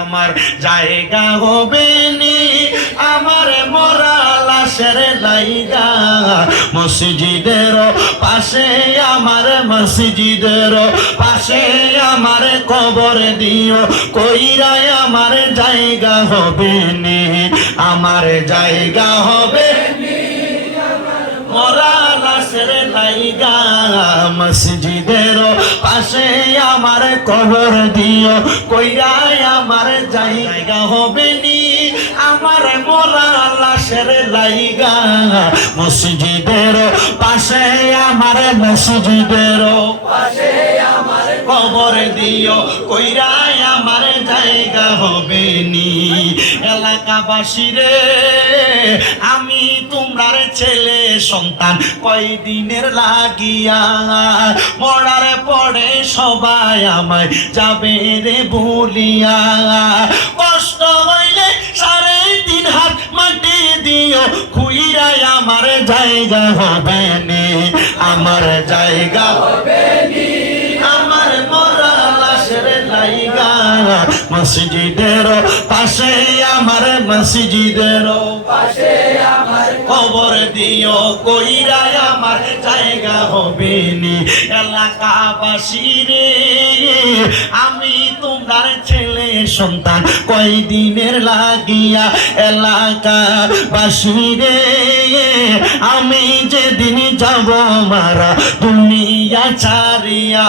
আমার জায়গা হবে নি আমার মরা লাশের লাইগা মসজিদের পাশে আমার মসজিদের পাশে আমার কবর দিও কইরাই আমার জায়গা হবে নি আমার জায়গা হবে মরা লাশের লাইগা মসজিদের পাশে আমার কবর দিও কইরাই আমার জায়গা হবে নি আমার মরা লাশের লাইগা মসজিদের পাশে আমার মসজিদের পাশে আমার কবর দিও কইরাই আমার জায়গা হবে নি এলাকাবাসী রে আমি তোমরার ছেলে সন্তান কয়দিনের লাগিয়া মরার পরে সবাই আমায় যাবে রে বলিয়া কষ্ট হইলে 3.5 হাত মাটি দিও খুইরাই আমার জায়গা হবে নি আমার জায়গা হবে নি আমার মরা লাশের লাইগা মসজিদের পাশে আমার মসজিদের পাশে আমার কবর দিও কইরাই আমার জায়গা হবে নি এলাকাবাসী রে আমি তোমার ছেলে সন্তান কয়দিনের লাগিয়া এলাকাবাসী রে আমি যেদিন যাব মারা দুনিয়া ছাড়িয়া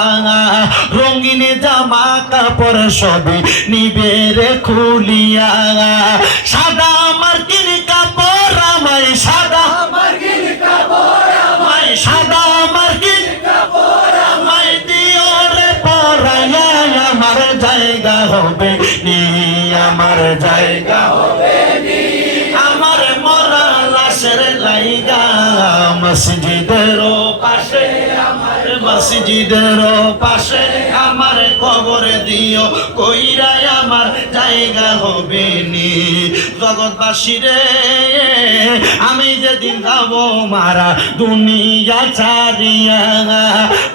রঙিন জামা কাপড় সবই নিবে রে খুলিয়া সাদা মার্কিন কাপড় আমায় সাদা মার্কিন কাপড় আমায় সাদা মার্কিন কাপড় আমায় দিও রে পরাইয়া আমার জায়গা হবে নি আমার জায়গা হবে নি আমার মরা লাশের লাইগা মসজিদের পাশে আমার মসজিদের পাশে আমার কবর দিও কইরাই আমার জায়গা হবে নি জগৎবাসী রে আমি যেদিন যাব মারা দুনিয়া ছাড়িয়া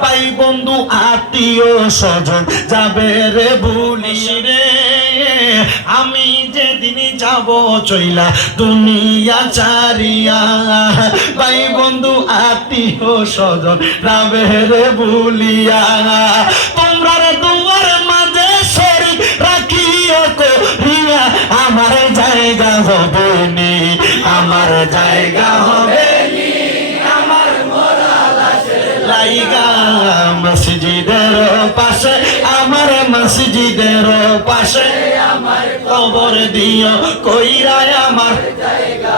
ভাই বন্ধু আত্মীয় স্বজন যাবে রে ভুলি রে আমি যেদিন যাব চইলা দুনিয়া ছাড়িয়া ভাই বন্ধু আত্মীয় স্বজন যাবে রে ভুলিয়া তোমরা রে দুয়ার মাঝে শরীক রাখিও করিয়া আমার জায়গা হবে নি আমার জায়গা হবে নি আমার মরা লাশের লাইগা মসজিদের পাশে আমার মসজিদের পাশে আমার কবর দিও কইরাই আমার জায়গা